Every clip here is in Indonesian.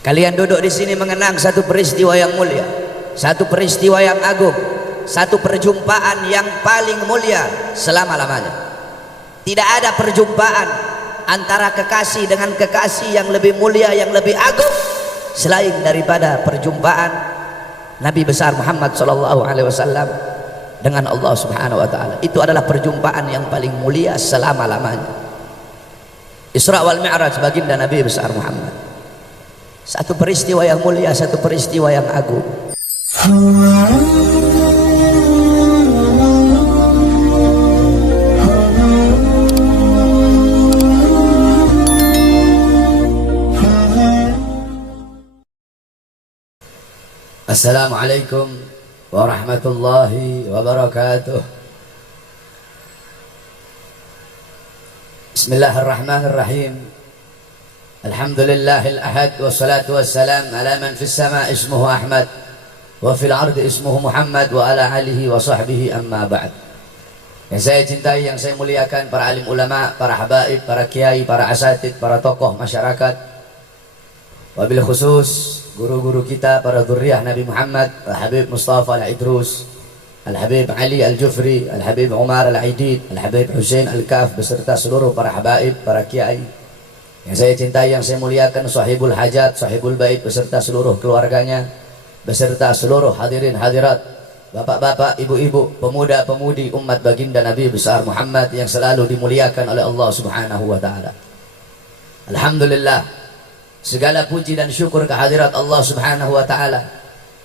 Kalian duduk di sini mengenang satu peristiwa yang mulia, satu peristiwa yang agung, satu perjumpaan yang paling mulia selama-lamanya. Tidak ada perjumpaan antara kekasih dengan kekasih yang lebih mulia, yang lebih agung selain daripada perjumpaan Nabi besar Muhammad SAW dengan Allah Subhanahu wa taala. Itu adalah perjumpaan yang paling mulia selama-lamanya. Isra wal Mi'raj baginda Nabi besar Muhammad. Satu peristiwa yang mulia, satu peristiwa yang agung. Assalamualaikum warahmatullahi wabarakatuh. Bismillahirrahmanirrahim. Alhamdulillahil ahad wassalatu wassalam ala man fis sama ismuhu Ahmad wa fil ardi ismuhu Muhammad wa ala alihi wa sahbihi amma ba'd. Yang saya cintai, yang saya muliakan, para alim ulama, para habaib, para kiai, para asatid, para tokoh masyarakat, wabil khusus guru-guru kita, para dzurriyyah Nabi Muhammad, Al-Habib Mustafa Al-Idrus, Al-Habib Ali Al-Jufri, Al-Habib Umar Al-Aidid, Al-Habib Hussein Al-Kaf, beserta seluruh para habaib, para kiai yang saya cintai, yang saya muliakan, sahibul hajat, sahibul bait, beserta seluruh keluarganya, beserta seluruh hadirin hadirat, bapak-bapak, ibu-ibu, pemuda-pemudi umat baginda Nabi besar Muhammad yang selalu dimuliakan oleh Allah Subhanahu wa taala. Alhamdulillah, segala puji dan syukur kehadirat Allah Subhanahu wa taala,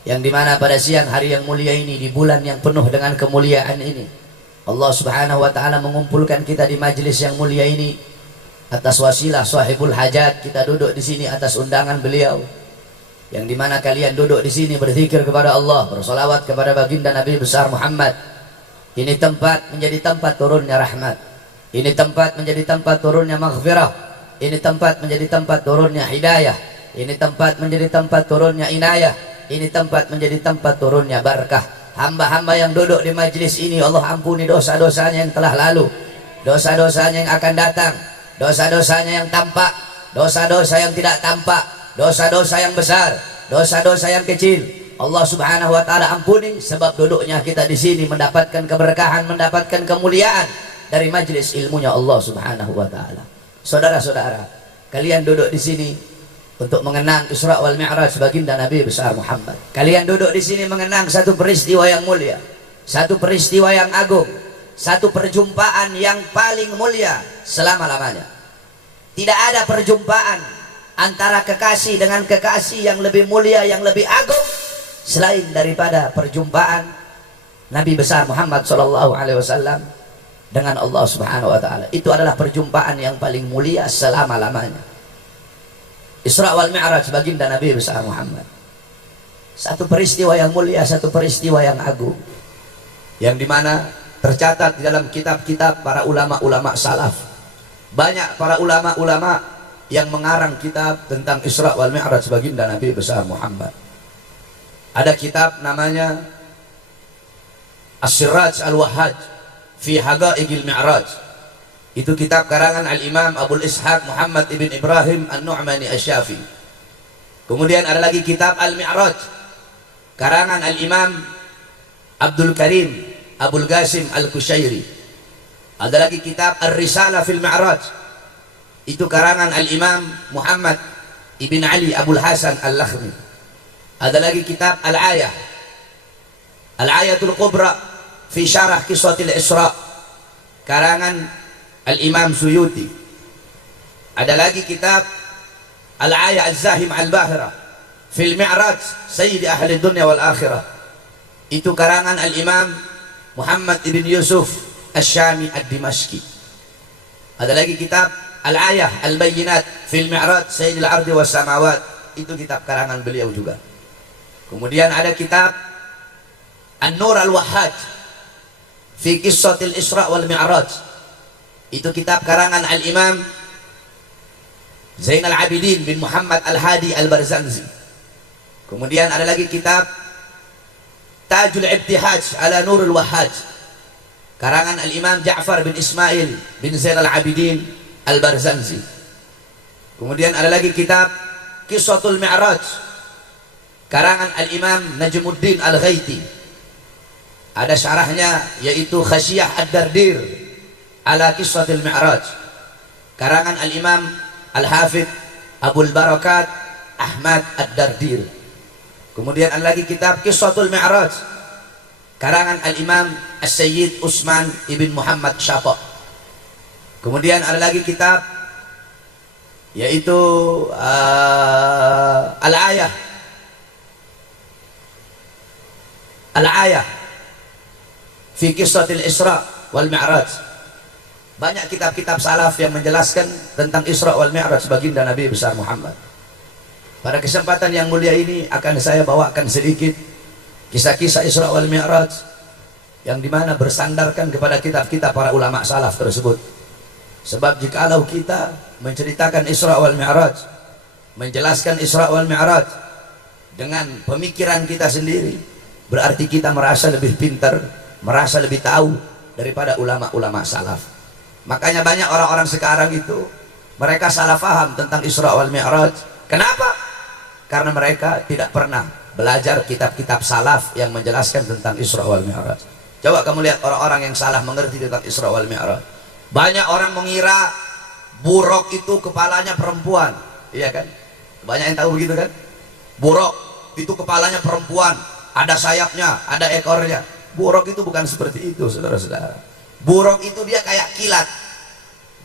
yang dimana pada siang hari yang mulia ini, di bulan yang penuh dengan kemuliaan ini, Allah Subhanahu wa taala mengumpulkan kita di majelis yang mulia ini atas wasilah sahibul hajat. Kita duduk di sini atas undangan beliau, yang dimana kalian duduk di sini berzikir kepada Allah, bersolawat kepada baginda Nabi besar Muhammad. Ini tempat menjadi tempat turunnya rahmat, ini tempat menjadi tempat turunnya maghfirah, ini tempat menjadi tempat turunnya hidayah, ini tempat menjadi tempat turunnya inayah, ini tempat menjadi tempat turunnya barakah. Hamba-hamba yang duduk di majlis ini, Allah ampuni dosa-dosanya yang telah lalu, dosa-dosanya yang akan datang, dosa-dosanya yang tampak, dosa-dosa yang tidak tampak, dosa-dosa yang besar, dosa-dosa yang kecil. Allah Subhanahu wa taala ampuni, sebab duduknya kita di sini mendapatkan keberkahan, mendapatkan kemuliaan dari majelis ilmunya Allah Subhanahu wa taala. Saudara-saudara, kalian duduk di sini untuk mengenang Isra wal Mi'raj baginda Nabi besar Muhammad. Kalian duduk di sini mengenang satu peristiwa yang mulia, satu peristiwa yang agung, satu perjumpaan yang paling mulia selama-lamanya. Tidak ada perjumpaan antara kekasih dengan kekasih yang lebih mulia, yang lebih agung selain daripada perjumpaan Nabi besar Muhammad SAW dengan Allah Subhanahu wa taala. Itu adalah perjumpaan yang paling mulia selama-lamanya. Isra wal Mi'raj baginda Nabi besar Muhammad. Satu peristiwa yang mulia, satu peristiwa yang agung, yang dimana tercatat di dalam kitab-kitab para ulama-ulama salaf. Banyak para ulama-ulama yang mengarang kitab tentang Isra wal Mi'raj baginda Nabi besar Muhammad. Ada kitab namanya As-Siraj Al-Wahhaj fi Haqa'iqil Mi'raj. Itu kitab karangan Al-Imam Abul Ishaq Muhammad ibn Ibrahim An-Nu'mani Asy-Syafi'i. Kemudian ada lagi kitab Al-Mi'raj karangan Al-Imam Abdul Karim Abul Qasim Al-Kushairi. Ada lagi kitab Ar-Risalah fil Mi'raj, itu karangan Al-Imam Muhammad ibn Ali Abul Hasan Al-Lakhmi. Ada lagi kitab Al-Ayah, Al-Ayatul Kubra fi Syarah Qissatil Isra, karangan Al-Imam Suyuti. Ada lagi kitab Al-Ayah Az-Zahim Al-Bahira fil Mi'raj Sayyidi Ahli Dunya wal Akhirah, itu karangan Al-Imam Muhammad ibn Yusuf Asy-Syami Ad-Dimashqi. Ada lagi kitab Al-Ayah Al-Bayyinat fil Mi'raj Sayyidil Ardi was Samawat, itu kitab karangan beliau juga. Kemudian ada kitab An-Nur Al-Wahhaj fi Qissatil Isra wal Mi'raj, itu kitab karangan Al-Imam Zainal Abidin bin Muhammad Al-Hadi Al-Barzanzi. Kemudian ada lagi kitab Tajul Ibtihaj ala Nurul Wahhaj, karangan Al-Imam Ja'far bin Ismail bin Zainal Abidin Al-Barzanzi. Kemudian ada lagi kitab Qissatul Mi'raj karangan Al-Imam Najmuddin Al-Ghaiti. Ada syarahnya yaitu Khasyiyah Ad-Dardir ala Qissatul Mi'raj karangan Al-Imam Al-Hafidh Abul Barakat Ahmad Ad-Dardir. Kemudian ada lagi kitab Qissatul Mi'raj karangan Al-Imam As-Sayyid Utsman ibn Muhammad Syata'. Kemudian ada lagi kitab yaitu Al-Ayah fi Qissatil Isra wal Mi'raj. Banyak kitab-kitab salaf yang menjelaskan tentang Isra wal Mi'raj baginda Nabi besar Muhammad. Pada kesempatan yang mulia ini akan saya bawakan sedikit kisah-kisah Isra wal Mi'raj yang dimana bersandarkan kepada kitab-kitab para ulama salaf tersebut. Sebab jikalau kita menceritakan Isra wal Mi'raj, menjelaskan Isra wal Mi'raj dengan pemikiran kita sendiri, berarti kita merasa lebih pintar, merasa lebih tahu daripada ulama-ulama salaf. Makanya banyak orang-orang sekarang itu mereka salah faham tentang Isra wal Mi'raj. Kenapa? Karena mereka tidak pernah belajar kitab-kitab salaf yang menjelaskan tentang Isra wal Mi'raj. Coba kamu lihat orang-orang yang salah mengerti tentang Isra wal Mi'raj. Banyak orang mengira buruk itu kepalanya perempuan, iya kan? Banyak yang tahu begitu kan? Buruk itu kepalanya perempuan, ada sayapnya, ada ekornya. Buruk itu bukan seperti itu, saudara-saudara. Buruk itu dia kayak kilat.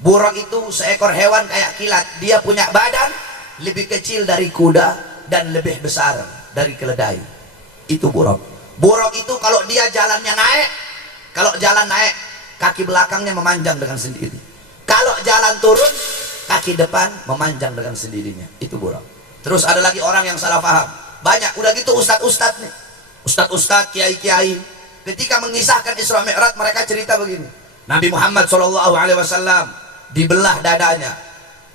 Buruk itu seekor hewan kayak kilat. Dia punya badan lebih kecil dari kuda dan lebih besar dari keledai. Itu buruk. Buruk itu kalau dia jalannya naik, kalau jalan naik, kaki belakangnya memanjang dengan sendiri. Kalau jalan turun, kaki depan memanjang dengan sendirinya. Itu buruk. Terus ada lagi orang yang salah paham. Banyak, udah gitu ustadz-ustadz nih. Ustadz-ustadz, kiai-kiai, ketika mengisahkan Isra Mi'raj, mereka cerita begini. Nabi Muhammad SAW dibelah dadanya,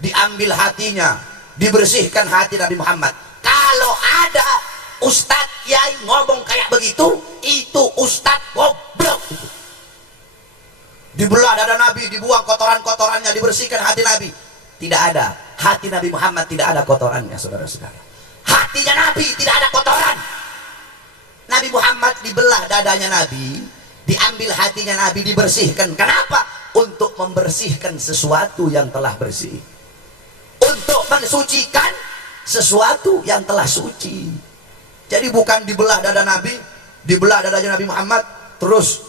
diambil hatinya, dibersihkan hati Nabi Muhammad. Kalau ada ustadz kiai ngomong kayak begitu, itu ustadz goblok. Dibelah dada Nabi, dibuang kotoran-kotorannya, dibersihkan hati Nabi. Tidak ada. Hati Nabi Muhammad tidak ada kotorannya, saudara-saudara. Hatinya Nabi tidak ada kotoran. Nabi Muhammad dibelah dadanya Nabi, diambil hatinya Nabi, dibersihkan. Kenapa? Untuk membersihkan sesuatu yang telah bersih, untuk mensucikan sesuatu yang telah suci. Jadi bukan dibelah dada Nabi, dibelah dadanya Nabi Muhammad, terus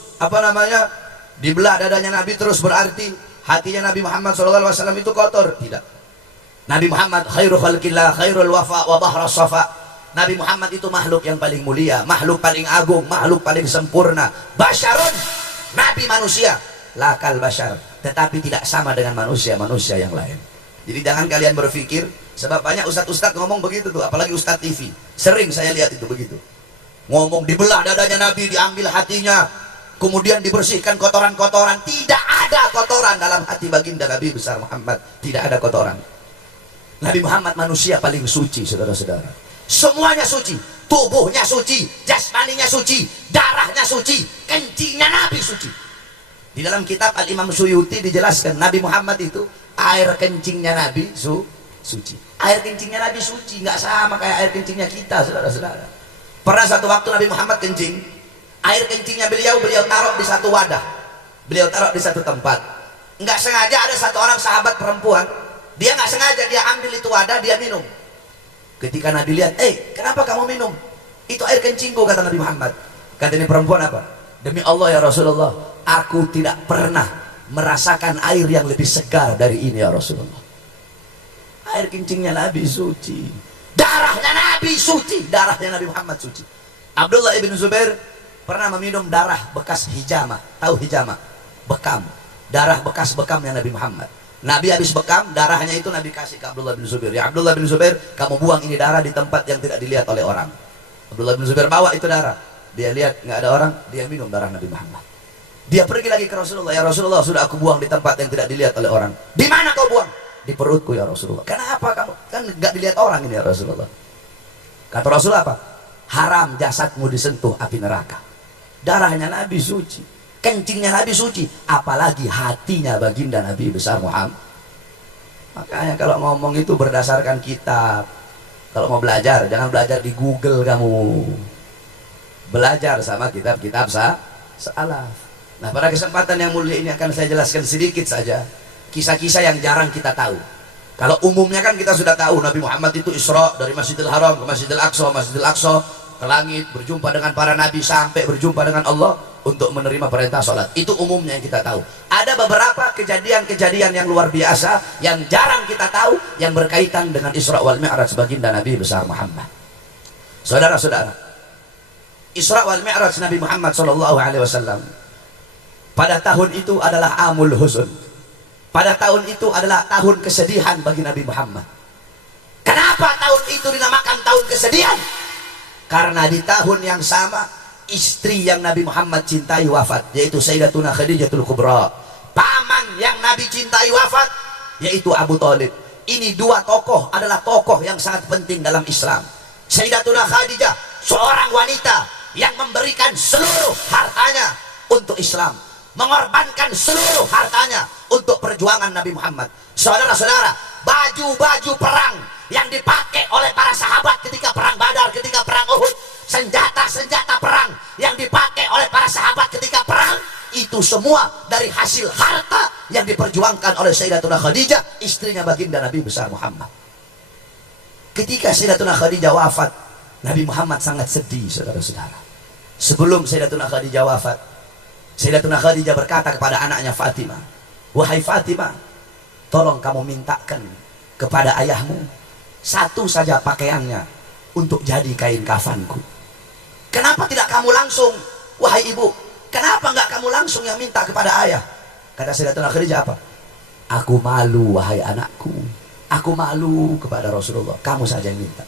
dibelah dadanya Nabi terus berarti hatinya Nabi Muhammad SAW itu kotor. Tidak. Nabi Muhammad khairul khalqillah, khairul wafa wa bahras safa. Nabi Muhammad itu makhluk yang paling mulia, makhluk paling agung, makhluk paling sempurna. Basyarun, Nabi manusia, lakal basyar, tetapi tidak sama dengan manusia-manusia yang lain. Jadi jangan kalian berpikir, sebab banyak ustadz-ustadz ngomong begitu tuh, apalagi ustadz TV. Sering saya lihat itu begitu. Ngomong dibelah dadanya Nabi, diambil hatinya, kemudian dibersihkan kotoran-kotoran. Tidak ada kotoran dalam hati baginda Nabi besar Muhammad. Tidak ada kotoran. Nabi Muhammad manusia paling suci, saudara-saudara. Semuanya suci, tubuhnya suci, jasmaninya suci, darahnya suci, kencingnya Nabi suci. Di dalam kitab Al-Imam Suyuti dijelaskan Nabi Muhammad itu air kencingnya Nabi suci. Air kencingnya Nabi suci, nggak sama kayak air kencingnya kita, saudara-saudara. Pernah satu waktu Nabi Muhammad kencing, air kencingnya beliau taruh di satu wadah, beliau taruh di satu tempat. Nggak sengaja ada satu orang sahabat perempuan, dia nggak sengaja dia ambil itu wadah, dia minum. Ketika Nabi lihat, kenapa kamu minum? Itu air kencingku, kata Nabi Muhammad. Kata ini perempuan apa? Demi Allah ya Rasulullah, aku tidak pernah merasakan air yang lebih segar dari ini ya Rasulullah. Air kencingnya Nabi suci, darahnya Nabi suci, darahnya Nabi Muhammad suci. Abdullah ibn Zubair pernah meminum darah bekas hijamah. Tahu hijamah? Bekam. Darah bekas bekamnya Nabi Muhammad. Nabi habis bekam, darahnya itu Nabi kasih ke Abdullah bin Zubair. Ya Abdullah bin Zubair, kamu buang ini darah di tempat yang tidak dilihat oleh orang. Abdullah bin Zubair bawa itu darah. Dia lihat nggak ada orang, dia minum darah Nabi Muhammad. Dia pergi lagi ke Rasulullah. Ya Rasulullah, sudah aku buang di tempat yang tidak dilihat oleh orang. Di mana kau buang? Di perutku ya Rasulullah. Kenapa kamu? Kan nggak dilihat orang ini ya Rasulullah. Kata Rasulullah apa? Haram jasadmu disentuh api neraka. Darahnya Nabi suci, kencingnya Nabi suci, apalagi hatinya baginda Nabi besar Muhammad. Makanya kalau ngomong itu berdasarkan kitab, Kalau mau belajar, jangan belajar di Google kamu. Belajar sama kitab-kitab salaf. Nah, pada kesempatan yang mulia ini akan saya jelaskan sedikit saja kisah-kisah yang jarang kita tahu. Kalau umumnya kan kita sudah tahu Nabi Muhammad itu Isra dari Masjidil Haram ke Masjidil Aqsa, Masjidil Aqsa ke langit, berjumpa dengan para nabi sampai berjumpa dengan Allah untuk menerima perintah sholat. Itu umumnya yang kita tahu. Ada beberapa kejadian-kejadian yang luar biasa yang jarang kita tahu yang berkaitan dengan Isra wal Mi'raj baginda Nabi besar Muhammad. Saudara-saudara, Isra wal Mi'raj Nabi Muhammad SAW pada tahun itu adalah Amul Huzun. Pada tahun itu adalah tahun kesedihan bagi Nabi Muhammad. Kenapa tahun itu dinamakan tahun kesedihan? Karena di tahun yang sama istri yang Nabi Muhammad cintai wafat, yaitu Sayyidatuna Khadijatul Kubra. Paman yang Nabi cintai wafat, yaitu Abu Thalib. Ini dua tokoh adalah tokoh yang sangat penting dalam Islam. Sayyidatuna Khadijah, seorang wanita yang memberikan seluruh hartanya untuk Islam, mengorbankan seluruh hartanya untuk perjuangan Nabi Muhammad. Saudara-saudara, baju-baju perang yang dipakai oleh para sahabat ketika perang Badar, ketika perang Uhud, senjata-senjata perang yang dipakai oleh para sahabat ketika perang, itu semua dari hasil harta yang diperjuangkan oleh Sayyidatuna Khadijah, istrinya baginda Nabi besar Muhammad. Ketika Sayyidatuna Khadijah wafat, Nabi Muhammad sangat sedih, saudara-saudara. Sebelum Sayyidatuna Khadijah wafat, Sayyidatuna Khadijah berkata kepada anaknya Fatimah, "Wahai Fatimah, tolong kamu mintakan kepada ayahmu satu saja pakaiannya untuk jadi kain kafanku." Kenapa tidak kamu langsung, wahai ibu? Kenapa enggak kamu langsung yang minta kepada ayah? Kata Sayyidatuna Khadijah apa? "Aku malu, wahai anakku. Aku malu kepada Rasulullah. Kamu saja yang minta."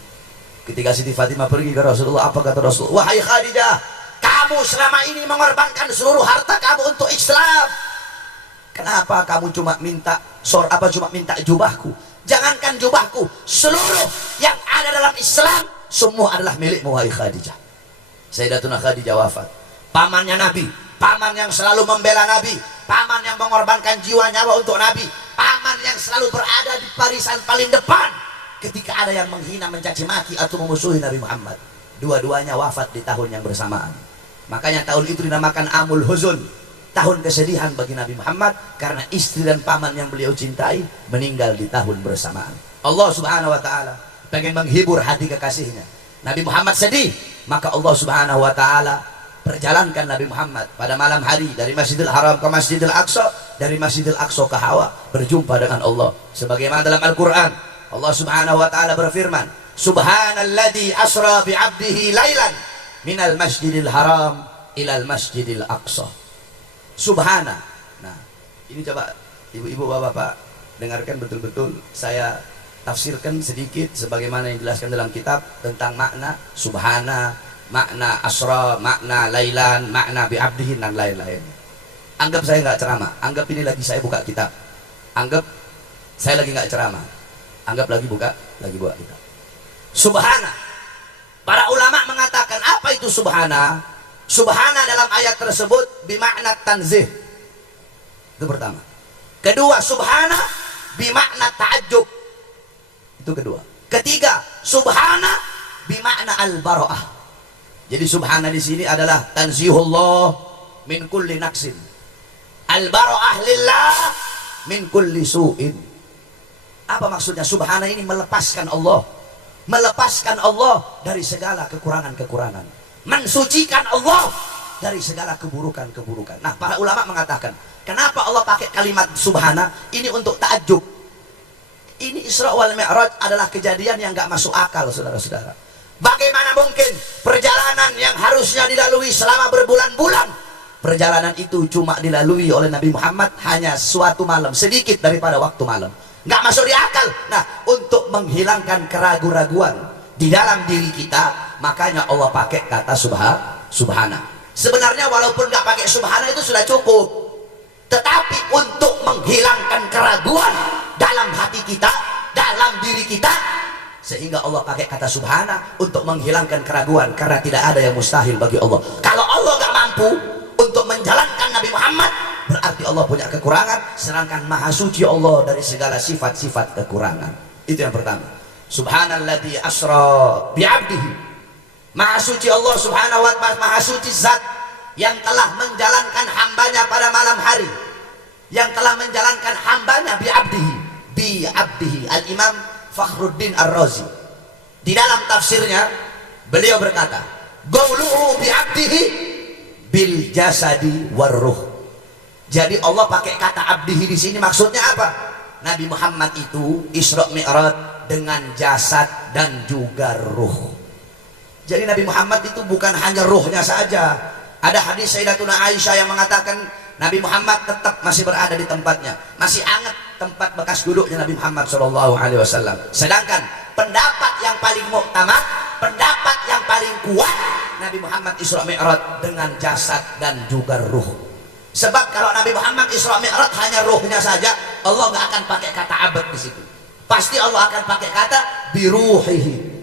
Ketika Siti Fatimah pergi ke Rasulullah, apa kata Rasulullah? "Wahai Khadijah, kamu selama ini mengorbankan seluruh harta kamu untuk Islam. Kenapa kamu cuma minta cuma minta jubahku? Jangankan jubahku, seluruh yang ada dalam Islam semua adalah milikmu, wahai Khadijah." Sayyidatuna Khadijah wafat. Pamannya Nabi, paman yang selalu membela Nabi, paman yang mengorbankan jiwa nyawa untuk Nabi, paman yang selalu berada di barisan paling depan ketika ada yang menghina, mencaci maki atau memusuhi Nabi Muhammad. Dua-duanya wafat di tahun yang bersamaan. Makanya tahun itu dinamakan Amul Huzun, tahun kesedihan bagi Nabi Muhammad, karena istri dan paman yang beliau cintai meninggal di tahun bersamaan. Allah Subhanahu wa taala pengen menghibur hati kekasihnya. Nabi Muhammad sedih, maka Allah Subhanahu wa taala perjalankan Nabi Muhammad pada malam hari dari Masjidil Haram ke Masjidil Aqsa, dari Masjidil Aqsa ke Hawa, berjumpa dengan Allah. Sebagaimana dalam Al-Qur'an, Allah Subhanahu wa taala berfirman, "Subhanalladzi asra bi 'abdihi lailan minal Masjidil Haram ilal Masjidil Aqsa." Subhana. Nah, ini coba ibu-ibu, bapak-bapak dengarkan betul-betul. Saya tafsirkan sedikit sebagaimana yang dijelaskan dalam kitab tentang makna subhana, makna asra, makna lailan, makna bi'abdihin, dan lain-lain. Anggap saya nggak ceramah, anggap ini lagi saya buka kitab, anggap saya lagi nggak ceramah, anggap lagi buka kitab. Subhana, para ulama mengatakan apa itu subhana? Subhana dalam ayat tersebut bimakna tanzih, itu pertama. Kedua, subhana bimakna ta'ajjub, itu kedua. Ketiga, subhana bimakna al-bara'ah. Jadi subhana di sini adalah tanzihullah min kulli naqsin, al-bara'ah lillah min kulli su'in. Apa maksudnya? Subhana ini melepaskan Allah dari segala kekurangan-kekurangan, mensucikan Allah dari segala keburukan-keburukan. Nah, para ulama mengatakan, kenapa Allah pakai kalimat subhana ini untuk ta'ajub? Ini Isra wal Mi'raj adalah kejadian yang gak masuk akal, saudara-saudara. Bagaimana mungkin perjalanan yang harusnya dilalui selama berbulan-bulan, perjalanan itu cuma dilalui oleh Nabi Muhammad hanya suatu malam, sedikit daripada waktu malam. Gak masuk di akal. Nah, untuk menghilangkan keraguan-raguan di dalam diri kita, makanya Allah pakai kata subhana. Sebenarnya walaupun gak pakai subhana itu sudah cukup, tetapi untuk menghilangkan keraguan dalam hati kita, dalam diri kita, sehingga Allah pakai kata subhana untuk menghilangkan keraguan, karena tidak ada yang mustahil bagi Allah. Kalau Allah gak mampu untuk menjalankan Nabi Muhammad, berarti Allah punya kekurangan, sedangkan maha suci Allah dari segala sifat-sifat kekurangan. Itu yang pertama. Subhanalladzi asra bi'abdihi. Maha suci Allah subhanahu wa ta'ala, maha suci zat yang telah menjalankan hambanya pada malam hari, yang telah menjalankan hambanya bi'abdihi. Al-Imam Fakhruddin Ar-Razi di dalam tafsirnya beliau berkata, qauluhu bi'abdihi bil jasadi warruh. Jadi Allah pakai kata abdihi di sini maksudnya apa? Nabi Muhammad itu Isra Mi'raj dengan jasad dan juga ruh. Jadi Nabi Muhammad itu bukan hanya ruhnya saja. Ada hadis Sayyidatuna Aisyah yang mengatakan Nabi Muhammad tetap masih berada di tempatnya, masih hangat tempat bekas duduknya Nabi Muhammad SAW. Sedangkan pendapat yang paling muktamad, pendapat yang paling kuat, Nabi Muhammad Isra Mi'raj dengan jasad dan juga ruh. Sebab kalau Nabi Muhammad Isra Mi'raj hanya ruhnya saja, Allah nggak akan pakai kata abad di situ. Pasti Allah akan pakai kata biruhihi.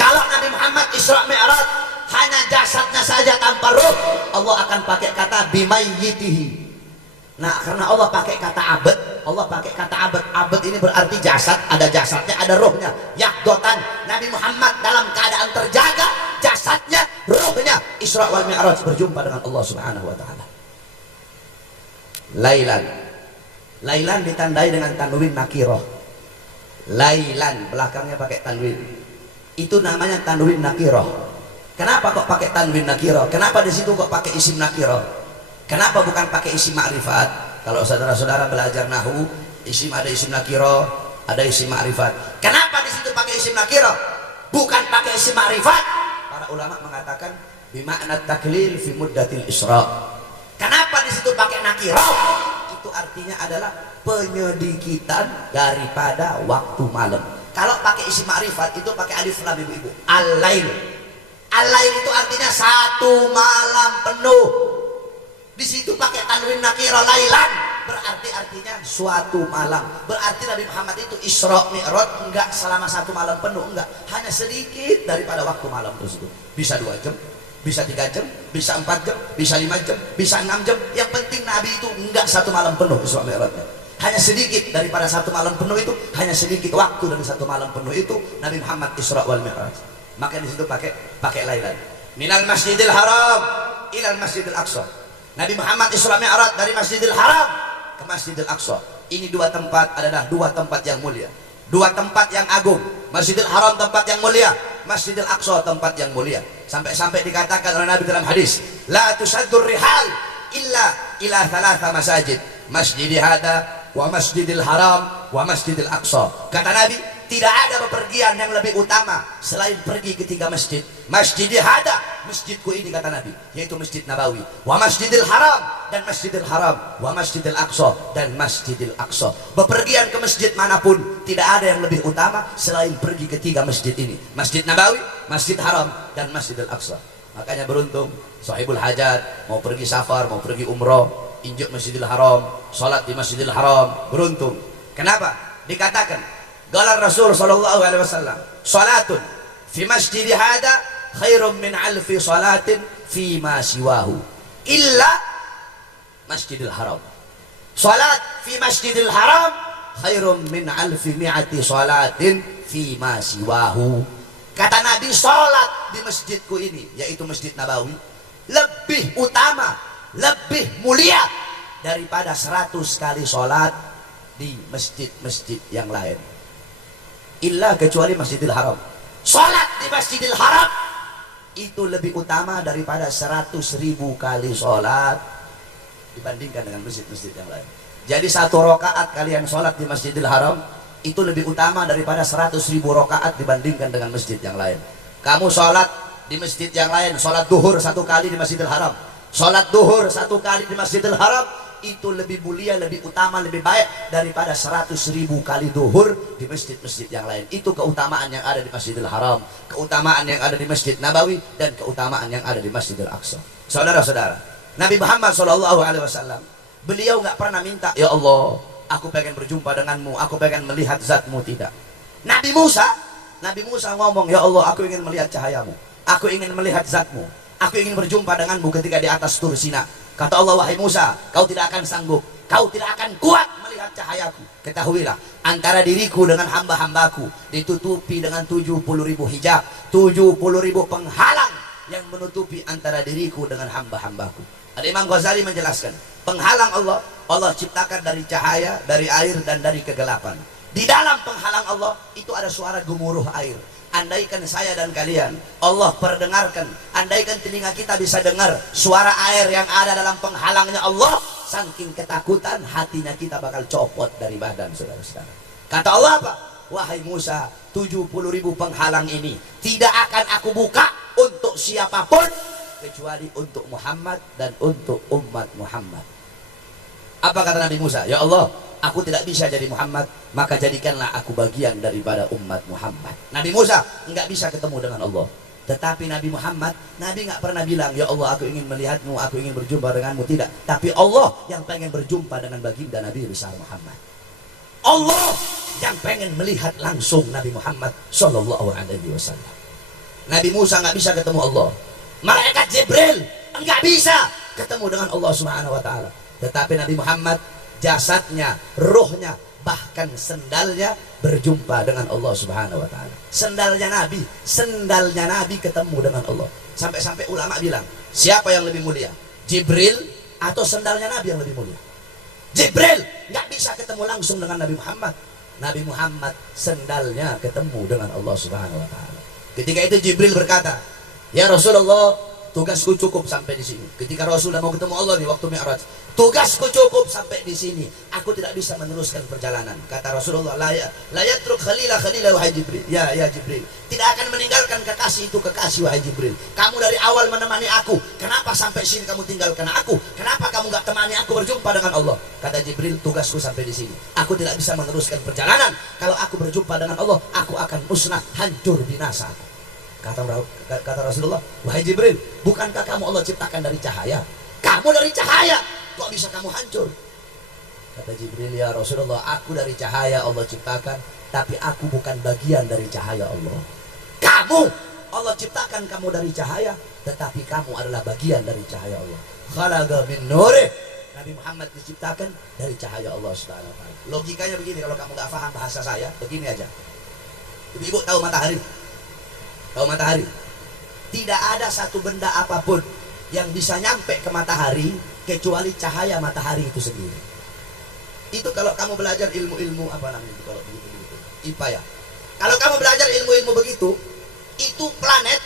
Kalau Nabi Muhammad Isra Mi'raj hanya jasadnya saja tanpa ruh, Allah akan pakai kata bimayyitihi. Nah, karena Allah pakai kata abad, Allah pakai kata abad. Abad ini berarti jasad, ada jasadnya, ada ruhnya. Yaqdotan, Nabi Muhammad dalam keadaan terjaga, jasadnya, ruhnya, Isra wal Mi'raj berjumpa dengan Allah Subhanahu wa taala. Lailan ditandai dengan tanwin nakirah. Lailan belakangnya pakai tanwin. Itu namanya tanwin nakirah. Kenapa kok pakai tanwin nakirah? Kenapa di situ kok pakai isim nakirah? Kenapa bukan pakai isim ma'rifat? Kalau saudara-saudara belajar nahwu, isim ada isim nakirah, ada isim ma'rifat. Kenapa di situ pakai isim nakirah? Bukan pakai isim ma'rifat? Para ulama mengatakan bima'na taklil fi muddatil isra. Kenapa di situ pakai nakirah? Itu artinya adalah penyedikitan daripada waktu malam. Kalau pakai isim ma'rifat itu pakai alif lam ibu-ibu. Al-lail. Al-lail itu artinya satu malam penuh. Di situ pakai tanwin nakirah lailan, berarti artinya suatu malam. Berarti Nabi Muhammad itu Isra Mi'raj enggak selama satu malam penuh, enggak, hanya sedikit daripada waktu malam tersebut. Bisa 2 jam, bisa 3 jam, bisa 4 jam, bisa 5 jam, bisa 6 jam. Yang penting Nabi itu enggak satu malam penuh Isra Mi'rajnya. Hanya sedikit daripada satu malam penuh itu, hanya sedikit waktu dari satu malam penuh itu Nabi Muhammad Isra wal Mi'raj. Maka di situ pakai lailan. Minal Masjidil Haram ilal Masjidil Aqsa. Nabi Muhammad Isra Mi'raj dari Masjidil Haram ke Masjidil Aqsa. Ini 2 tempat adalah 2 tempat yang mulia, 2 tempat yang agung. Masjidil Haram tempat yang mulia, Masjidil Aqsa tempat yang mulia. Sampai-sampai dikatakan oleh Nabi dalam hadis, la tusaddur rihal illa ila 3 masajid, masjidi hada wa Masjidil Haram wa Masjidil Aqsa. Kata Nabi, tidak ada bepergian yang lebih utama selain pergi ke 3 masjid. Masjidi hada, masjidku ini kata Nabi, yaitu Masjid Nabawi, wa Masjidil Haram dan Masjidil Haram, wa Masjidil Aqsa dan Masjidil Aqsa. Bepergian ke masjid manapun tidak ada yang lebih utama selain pergi ke 3 masjid ini, Masjid Nabawi, Masjid Haram dan Masjidil Aqsa. Makanya beruntung sahibul hajat mau pergi safar, mau pergi umroh, injak Masjidil Haram, salat di Masjidil Haram, beruntung. Kenapa? Dikatakan qala Rasul sallallahu alaihi wasallam, salatun fi masjidi hada khairum min alfi salatin fi ma siwahu illa Masjidil Haram. Salat fi Masjidil Haram khairum min alfi mi'ati salatin fi ma siwahu. Kata Nabi, salat di masjidku ini, yaitu Masjid Nabawi, lebih utama, lebih mulia daripada 100 kali salat di masjid-masjid yang lain. Illa kecuali Masjidil Haram. Salat di Masjidil Haram itu lebih utama daripada 100.000 kali salat dibandingkan dengan masjid-masjid yang lain. Jadi 1 rakaat kalian salat di Masjidil Haram itu lebih utama daripada 100.000 rakaat dibandingkan dengan masjid yang lain. Kamu salat di masjid yang lain, salat duhur 1 kali di Masjidil Haram, salat duhur 1 kali di Masjidil Haram, itu lebih mulia, lebih utama, lebih baik daripada 100.000 kali duhur di masjid-masjid yang lain. Itu keutamaan yang ada di Masjidil Haram, keutamaan yang ada di Masjid Nabawi, dan keutamaan yang ada di Masjidil Aqsa. Saudara-saudara, Nabi Muhammad SAW, beliau nggak pernah minta, ya Allah, aku pengen berjumpa denganmu, aku pengen melihat zatmu, tidak. Nabi Musa ngomong, ya Allah, aku ingin melihat cahayamu, aku ingin melihat zatmu, aku ingin berjumpa denganmu ketika di atas Tur Sina. Kata Allah, wahai Musa, kau tidak akan sanggup kau tidak akan kuat melihat cahayaku. Ketahuilah, antara diriku dengan hamba-hambaku ditutupi dengan 70.000 hijab, 70.000 penghalang yang menutupi antara diriku dengan hamba-hambaku. Imam Ghazali menjelaskan, penghalang Allah, Allah ciptakan dari cahaya, dari air, dan dari kegelapan. Di dalam penghalang Allah itu ada suara gemuruh air. Andaikan saya dan kalian Allah perdengarkan, andaikan telinga kita bisa dengar suara air yang ada dalam penghalangnya Allah, saking ketakutan hatinya kita bakal copot dari badan, saudara-saudara. Kata Allah apa? Wahai Musa, 70.000 penghalang ini tidak akan aku buka untuk siapapun kecuali untuk Muhammad dan untuk umat Muhammad. Apa kata Nabi Musa? Ya Allah, aku tidak bisa jadi Muhammad, maka jadikanlah aku bagian daripada umat Muhammad. Nabi Musa nggak bisa ketemu dengan Allah, tetapi Nabi Muhammad, Nabi nggak pernah bilang, ya Allah aku ingin melihatmu, aku ingin berjumpa denganmu, tidak. Tapi Allah yang pengen berjumpa dengan baginda Nabi besar Muhammad. Allah yang pengen melihat langsung Nabi Muhammad Sallallahu Alaihi Wasallam. Nabi Musa nggak bisa ketemu Allah, malaikat Jibril nggak bisa ketemu dengan Allah Subhanahu Wa Taala. Tetapi Nabi Muhammad, jasadnya, ruhnya, bahkan sendalnya berjumpa dengan Allah Subhanahu Wa Taala. Sendalnya Nabi ketemu dengan Allah. Sampai-sampai ulama bilang, siapa yang lebih mulia, Jibril atau sendalnya Nabi yang lebih mulia? Jibril nggak bisa ketemu langsung dengan Nabi Muhammad. Nabi Muhammad sendalnya ketemu dengan Allah Subhanahu Wa Taala. Ketika itu Jibril berkata, ya Rasulullah, tugasku cukup sampai di sini. Ketika Rasul mau ketemu Allah di waktu Mi'raj, tugasku cukup sampai di sini. Aku tidak bisa meneruskan perjalanan. Kata Rasulullah, la yatruk khalila wahai Jibril. Ya Jibril, tidak akan meninggalkan kekasih itu kekasih wahai Jibril. Kamu dari awal menemani aku, kenapa sampai sini kamu tinggalkan aku? Kenapa kamu nggak temani aku berjumpa dengan Allah? Kata Jibril, tugasku sampai di sini. Aku tidak bisa meneruskan perjalanan. Kalau aku berjumpa dengan Allah, aku akan musnah, hancur, binasa. Kata Rasulullah, wahai Jibril, bukankah kamu Allah ciptakan dari cahaya? Kamu dari cahaya, kok bisa kamu hancur? Kata Jibril, ya Rasulullah, aku dari cahaya Allah ciptakan, tapi aku bukan bagian dari cahaya Allah. Kamu, Allah ciptakan kamu dari cahaya, tetapi kamu adalah bagian dari cahaya Allah. Khalaqa min nurih. Nabi Muhammad diciptakan dari cahaya Allah Subhanahu Wa Taala. Logikanya begini, kalau kamu nggak paham bahasa saya, begini aja. Ibu tahu matahari? Tahu matahari? Tidak ada satu benda apapun yang bisa nyampe ke matahari kecuali cahaya matahari itu sendiri. Itu kalau kamu belajar ilmu-ilmu apa namanya itu, kalau begitu IPA ya. Kalau kamu belajar ilmu-ilmu begitu, itu planet,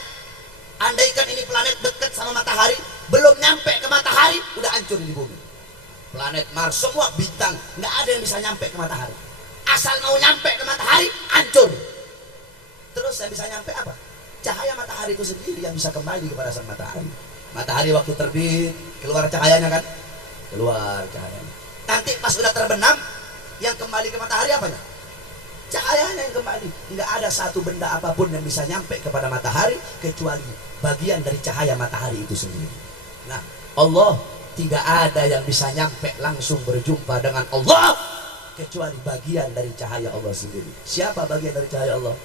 andaikan ini planet dekat sama matahari, belum nyampe ke matahari udah hancur di bumi. Planet Mars, semua bintang, nggak ada yang bisa nyampe ke matahari. Asal mau nyampe ke matahari, hancur. Terus yang bisa nyampe apa? Cahaya matahari itu sendiri yang bisa kembali kepada sang matahari. Matahari waktu terbit, keluar cahayanya kan? Keluar cahayanya. Nanti pas sudah terbenam, yang kembali ke matahari apanya? Cahayanya yang kembali. Nggak ada satu benda apapun yang bisa nyampe kepada matahari kecuali bagian dari cahaya matahari itu sendiri. Nah, Allah tidak ada yang bisa nyampe langsung berjumpa dengan Allah kecuali bagian dari cahaya Allah sendiri. Siapa bagian dari cahaya Allah?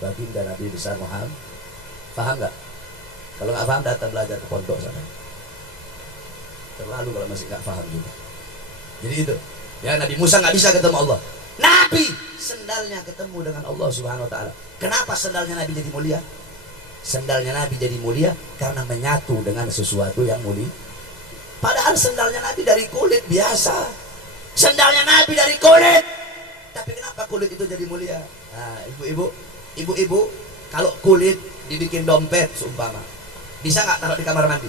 Baginda Nabi besar Muhammad. Paham nggak? Kalau nggak paham datang belajar ke pondok sana. Terlalu kalau masih nggak paham juga. Jadi itu, ya Nabi Musa nggak bisa ketemu Allah. Nabi sendalnya ketemu dengan Allah Subhanahu Wa Taala. Kenapa sendalnya Nabi jadi mulia? Sendalnya Nabi jadi mulia karena menyatu dengan sesuatu yang mulia. Padahal sendalnya Nabi dari kulit biasa. Sendalnya Nabi dari kulit. Tapi kenapa kulit itu jadi mulia? Nah, ibu-ibu, kalau kulit dibikin dompet seumpama, bisa nggak taruh di kamar mandi?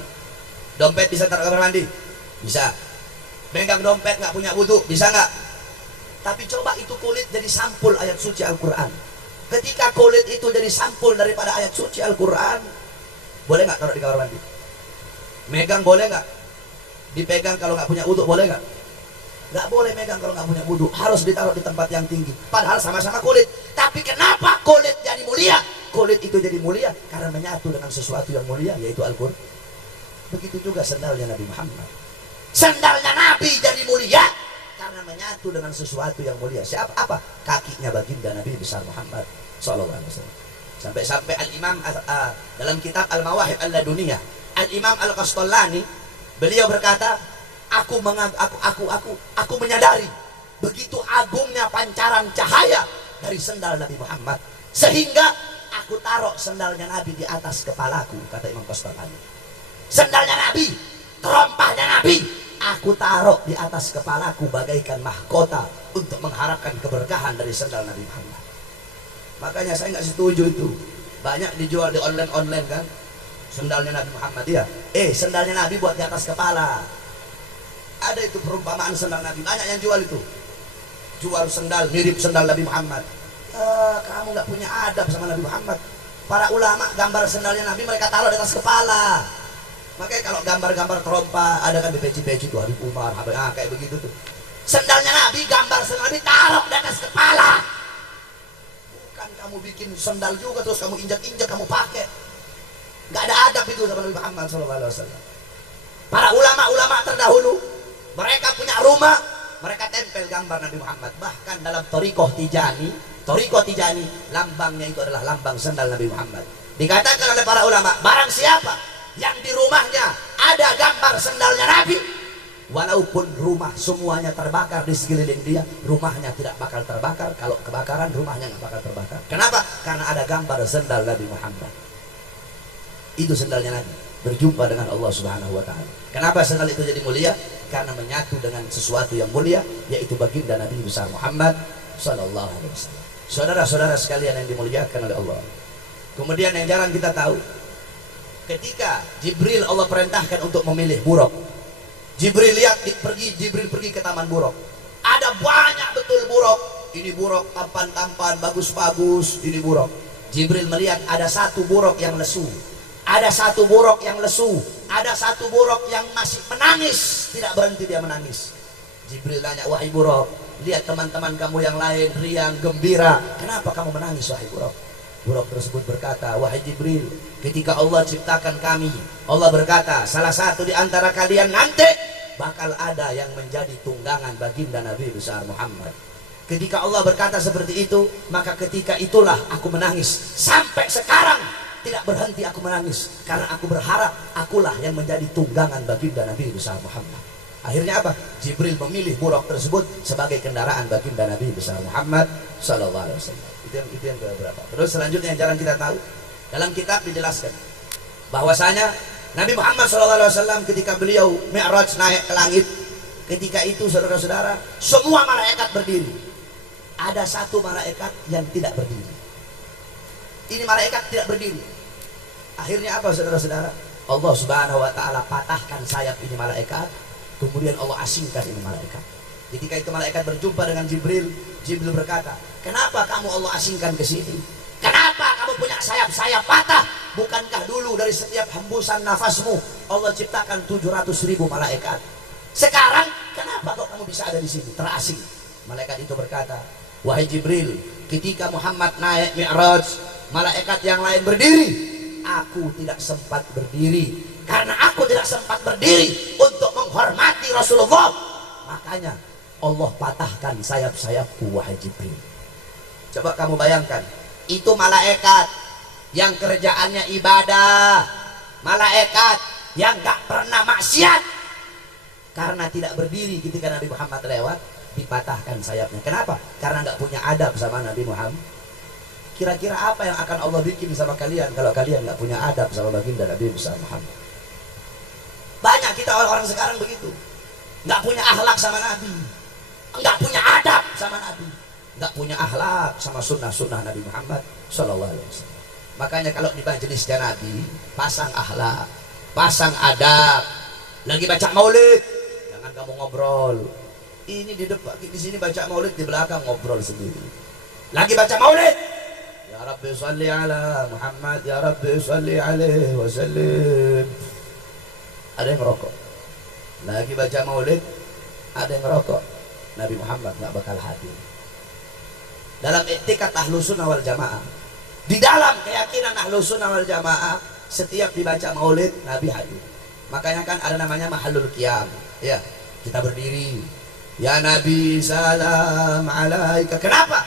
Dompet bisa taruh di kamar mandi? Bisa. Pegang dompet nggak punya wudhu, bisa nggak? Tapi coba itu kulit jadi sampul ayat suci Al-Quran. Ketika kulit itu jadi sampul daripada ayat suci Al-Quran, boleh nggak taruh di kamar mandi? Megang boleh nggak? Dipegang kalau nggak punya wudhu boleh nggak? Nggak boleh megang kalau nggak punya wudhu, harus ditaruh di tempat yang tinggi. Padahal sama-sama kulit. Tapi kenapa kulit jadi mulia? Kulit itu jadi mulia karena menyatu dengan sesuatu yang mulia, yaitu Al-Quran. Begitu juga sendalnya Nabi Muhammad. Sendalnya Nabi jadi mulia karena menyatu dengan sesuatu yang mulia. Siapa? Apa? Kakinya baginda Nabi besar Muhammad Sallallahu Alaihi Wasallam. Sampai Al-Imam dalam kitab Al-Mawahib Al-Laduniyah, Al-Imam Al-Qastallani, beliau berkata, Aku menyadari begitu agungnya pancaran cahaya dari sendal Nabi Muhammad, sehingga aku taruh sendalnya Nabi di atas kepalaku, kata Imam Qastalani. Sendalnya Nabi, terompahnya Nabi, aku taruh di atas kepalaku bagaikan mahkota untuk mengharapkan keberkahan dari sendal Nabi Muhammad. Makanya saya nggak setuju itu. Banyak dijual di online kan, sendalnya Nabi Muhammad ya. Sendalnya Nabi buat di atas kepala. Ada itu perumpamaan sendal Nabi, banyak yang jual itu. Jual sendal mirip sendal Nabi Muhammad. Kamu nggak punya adab sama Nabi Muhammad. Para ulama gambar sendalnya Nabi mereka taruh di atas kepala. Makanya kalau gambar-gambar terompa ada kan di peci-peci tuh, Habib Umar, kayak begitu tuh. Sendalnya Nabi, gambar sendal Nabi taruh di atas kepala. Bukan kamu bikin sendal juga terus kamu injak-injak kamu pakai. Nggak ada adab itu sama Nabi Muhammad SAW. Para ulama-ulama terdahulu mereka punya rumah, mereka tempel gambar Nabi Muhammad. Bahkan dalam Thariqah Tijani, lambangnya itu adalah lambang sendal Nabi Muhammad. Dikatakan oleh para ulama, barang siapa yang di rumahnya ada gambar sendalnya Nabi, walaupun rumah semuanya terbakar di sekeliling dia, rumahnya tidak bakal terbakar. Kalau kebakaran, rumahnya nggak bakal terbakar. Kenapa? Karena ada gambar sendal Nabi Muhammad. Itu sendalnya Nabi, berjumpa dengan Allah Subhanahu wa Ta'ala. Kenapa sendal itu jadi mulia? Karena menyatu dengan sesuatu yang mulia, yaitu baginda Nabi besar Muhammad sallallahu alaihi wasallam. Saudara-saudara sekalian yang dimuliakan oleh Allah. Kemudian yang jarang kita tahu, ketika Jibril Allah perintahkan untuk memilih buruk. Jibril pergi ke taman buruk. Ada banyak betul buruk. Ini buruk tampan-tampan, bagus-bagus, ini buruk. Jibril melihat ada satu buruk yang lesu. Ada satu buruk yang lesu. Ada satu buruk yang masih menangis. Tidak berhenti dia menangis. Jibril tanya, wahai buruk, lihat teman-teman kamu yang lain riang, gembira. Kenapa kamu menangis, wahai buruk? Buruk tersebut berkata, wahai Jibril, ketika Allah ciptakan kami, Allah berkata, salah satu di antara kalian nanti bakal ada yang menjadi tunggangan baginda Nabi besar Muhammad. Ketika Allah berkata seperti itu, maka ketika itulah aku menangis. Sampai sekarang tidak berhenti aku menangis, karena aku berharap akulah yang menjadi tunggangan baginda Nabi besar Muhammad. Akhirnya apa? Jibril memilih buruk tersebut sebagai kendaraan baginda Nabi besar Muhammad sallallahu alaihi wasallam. Itu yang keberapa. Terus selanjutnya yang jarang kita tahu, dalam kitab dijelaskan bahwasanya Nabi Muhammad SAW ketika beliau Mi'raj naik ke langit, ketika itu saudara-saudara, semua malaikat berdiri. Ada satu malaikat yang tidak berdiri. Ini malaikat tidak berdiri. Akhirnya apa saudara-saudara? Allah Subhanahu wa Ta'ala patahkan sayap ini malaikat, kemudian Allah asingkan ini malaikat. Ketika itu malaikat berjumpa dengan Jibril, Jibril berkata, kenapa kamu Allah asingkan ke sini? Kenapa kamu punya sayap-sayap patah? Bukankah dulu dari setiap hembusan nafasmu Allah ciptakan 700.000 malaikat? Sekarang kenapa kok kamu bisa ada di sini terasing? Malaikat itu berkata, wahai Jibril, ketika Muhammad naik Mi'raj, malaikat yang lain berdiri, aku tidak sempat berdiri. Karena aku tidak sempat berdiri untuk menghormati Rasulullah, makanya Allah patahkan sayap-sayapku, wahai Jibril. Coba kamu bayangkan, itu malaikat yang kerjaannya ibadah, malaikat yang gak pernah maksiat, karena tidak berdiri ketika Nabi Muhammad lewat, dipatahkan sayapnya. Kenapa? Karena gak punya adab sama Nabi Muhammad. Kira-kira apa yang akan Allah bikin sama kalian kalau kalian gak punya adab sama baginda Nabi besar Muhammad? Banyak kita orang-orang sekarang begitu, gak punya akhlak sama Nabi, gak punya adab sama Nabi, gak punya akhlak sama sunnah-sunnah Nabi Muhammad Sallallahu Alaihi Wasallam. Makanya kalau di majelisnya Nabi, pasang akhlak, pasang adab. Lagi baca maulid, jangan kamu ngobrol. Ini di depan, di sini baca maulid, di belakang ngobrol sendiri. Lagi baca maulid, ya Rabbi salli ala Muhammad, ya Rabbi salli alaihi wasallim. Ada yang ngerokok. Lagi baca maulid, ada yang ngerokok. Nabi Muhammad nggak bakal hadir. Dalam i'tikad Ahlus Sunnah wal Jamaah, di dalam keyakinan Ahlus Sunnah wal Jamaah, setiap dibaca maulid Nabi hadir. Makanya kan ada namanya mahallul qiyam. Ya, kita berdiri. Ya Nabi salam alaika. Kenapa?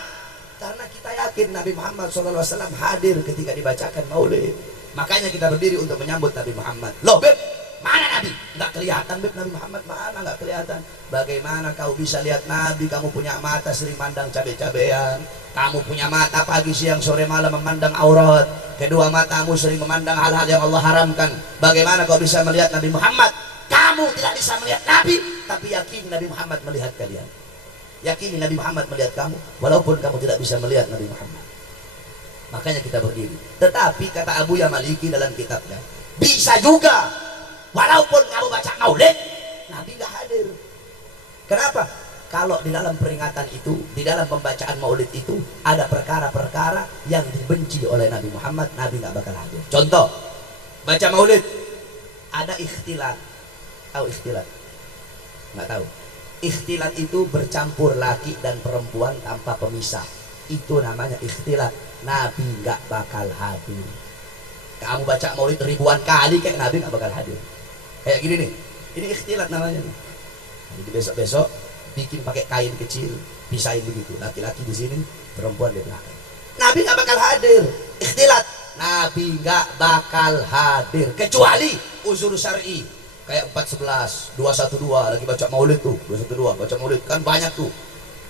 Karena kita yakin Nabi Muhammad SAW hadir ketika dibacakan maulid. Makanya kita berdiri untuk menyambut Nabi Muhammad. Loh, Beb, mana Nabi? Nggak kelihatan, Beb. Nabi Muhammad mana nggak kelihatan? Bagaimana kau bisa lihat Nabi? Kamu punya mata sering mandang cabe-cabean, kamu punya mata pagi siang sore malam memandang aurat, kedua matamu sering memandang hal-hal yang Allah haramkan. Bagaimana kau bisa melihat Nabi Muhammad? Kamu tidak bisa melihat Nabi, tapi yakini Nabi Muhammad melihat kalian. Yakini Nabi Muhammad melihat kamu, walaupun kamu tidak bisa melihat Nabi Muhammad. Makanya kita berdiri. Tetapi kata Abu Yamaliki dalam kitabnya, bisa juga walaupun kamu baca maulid, Nabi nggak hadir. Kenapa? Kalau di dalam peringatan itu, di dalam pembacaan maulid itu ada perkara-perkara yang dibenci oleh Nabi Muhammad, Nabi nggak bakal hadir. Contoh, baca maulid ada ikhtilat. Tahu ikhtilat? Nggak tahu. Ikhtilat itu bercampur laki dan perempuan tanpa pemisah. Itu namanya ikhtilat. Nabi nggak bakal hadir. Kamu baca maulid ribuan kali kayak Nabi nggak bakal hadir. Kayak gini nih, ini ikhtilat namanya nih. Jadi besok-besok bikin pakai kain kecil, pisahin begitu. Laki-laki di sini, perempuan di belakang. Nabi nggak bakal hadir. Ikhtilat. Nabi nggak bakal hadir kecuali uzur syar'i. Kayak 411, 212 lagi baca maulid tuh, 212 baca maulid kan banyak tuh.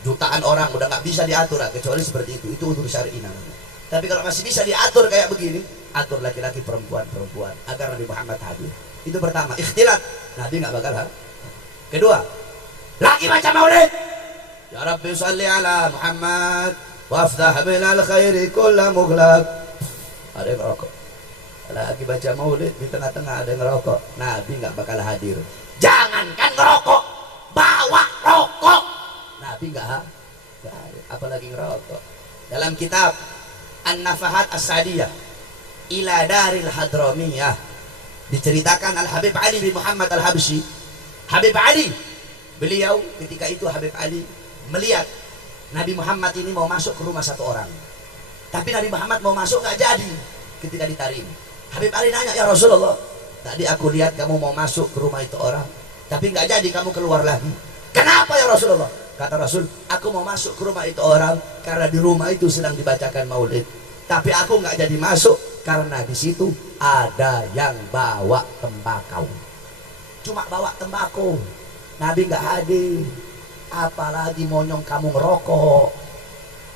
Jutaan orang udah nggak bisa diatur kecuali seperti itu uzur syar'i namanya. Tapi kalau masih bisa diatur kayak begini, atur laki-laki perempuan agar Nabi Muhammad hadir. Itu pertama, ikhtilat. Nabi nggak bakal hadir. Kedua, lagi baca maulid. Ya Rabbi sholli ala Muhammad waftah minal khairi kulla mughlaq. Ada yang ngerokok. Lagi baca maulid di tengah-tengah ada yang ngerokok. Nabi nggak bakal hadir. Jangankan ngerokok, bawa rokok, Nabi nggak hadir. Apalagi ngerokok. Dalam kitab An-Nafahat As-Sadiyah ila Daril Hadramiyah diceritakan Al-Habib Ali bin Muhammad Al-Habsyi. Habib Ali, beliau ketika itu Habib Ali melihat Nabi Muhammad ini mau masuk ke rumah satu orang, tapi Nabi Muhammad mau masuk nggak jadi. Ketika ditarik, Habib Ali nanya, ya Rasulullah, tadi aku lihat kamu mau masuk ke rumah itu orang, tapi nggak jadi, kamu keluar lagi. Kenapa ya Rasulullah? Kata Rasul, aku mau masuk ke rumah itu orang karena di rumah itu sedang dibacakan maulid, tapi aku nggak jadi masuk karena di situ ada yang bawa tembakau. Cuma bawa tembakau, Nabi nggak hadir. Apalagi monyong kamu ngerokok,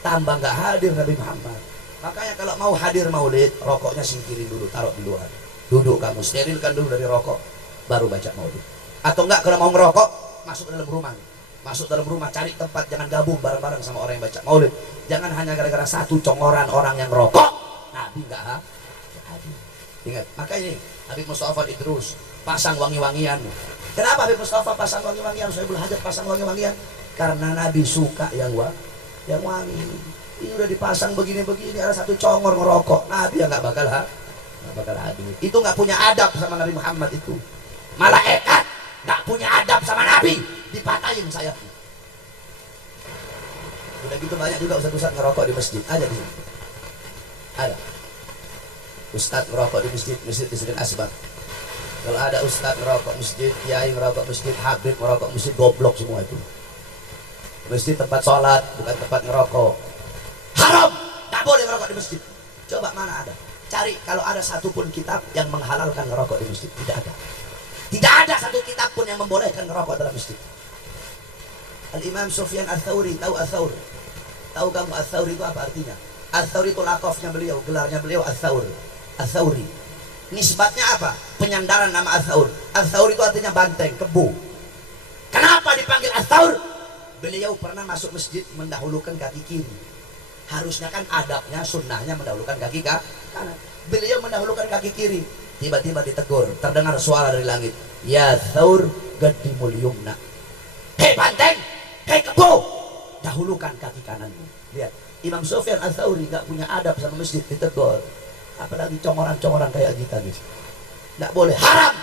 tambah nggak hadir Nabi Muhammad. Makanya kalau mau hadir maulid, rokoknya singkirin dulu, taruh di luar. Duduk kamu, sterilkan dulu dari rokok, baru baca maulid. Atau enggak, kalau mau ngerokok, masuk ke dalam rumah. Masuk dalam rumah, cari tempat, jangan gabung bareng-bareng sama orang yang baca maulid. Jangan hanya gara-gara satu congoran orang yang ngerokok, Nabi nggak hadir. Ingat, makanya Habib Mustafa Idrus pasang wangi-wangian. Kenapa Habib Mustafa pasang wangi-wangian? Soebul Hajat pasang wangi-wangian karena Nabi suka yang wangi. Ini udah dipasang begini-begini, ada satu congor ngerokok, Nabi yang nggak bakal hadir. Itu nggak punya adab sama Nabi Muhammad itu. Malaikat nggak punya adab sama Nabi, dipatahin sayapnya. Udah gitu banyak juga ustaz-ustaz ngerokok di masjid, ada di sini. Ada ustaz ngerokok di masjid di Masjid Asbab. Kalau ada ustaz ngerokok masjid, kiai ngerokok masjid, habib ngerokok masjid, goblok semua itu. Masjid tempat sholat, bukan tempat ngerokok. Haram, tak boleh ngerokok di masjid. Coba mana ada? Cari kalau ada satupun kitab yang menghalalkan ngerokok di masjid. Tidak ada. Tidak ada satu kitab pun yang membolehkan ngerokok dalam masjid. Al-Imam Sufyan Ats-Tsauri, tahu Ats-Tsaur? Tahu kamu Ats-Tsaur itu apa artinya? Ats-Tsaur itu lakofnya beliau, gelarnya beliau Ats-Tsaur. Ats-Tsauri. Nisbatnya apa? Penyandaran nama Ats-Tsaur. Ats-Tsaur itu artinya banteng, kebo. Kenapa dipanggil Ats-Tsaur? Beliau pernah masuk masjid mendahulukan kaki kiri. Harusnya kan adabnya, sunnahnya mendahulukan kaki kanan. Beliau mendahulukan kaki kiri. Tiba-tiba ditegur, terdengar suara dari langit, ya Tsaur qaddimul yumna. Hei banteng, hei kebo, dahulukan kaki kananmu. Lihat, Imam Sufyan Ats-Tsauri nggak punya adab sama masjid, ditegur. Apalagi congoran-congoran kayak kita gitu. Nggak boleh, haram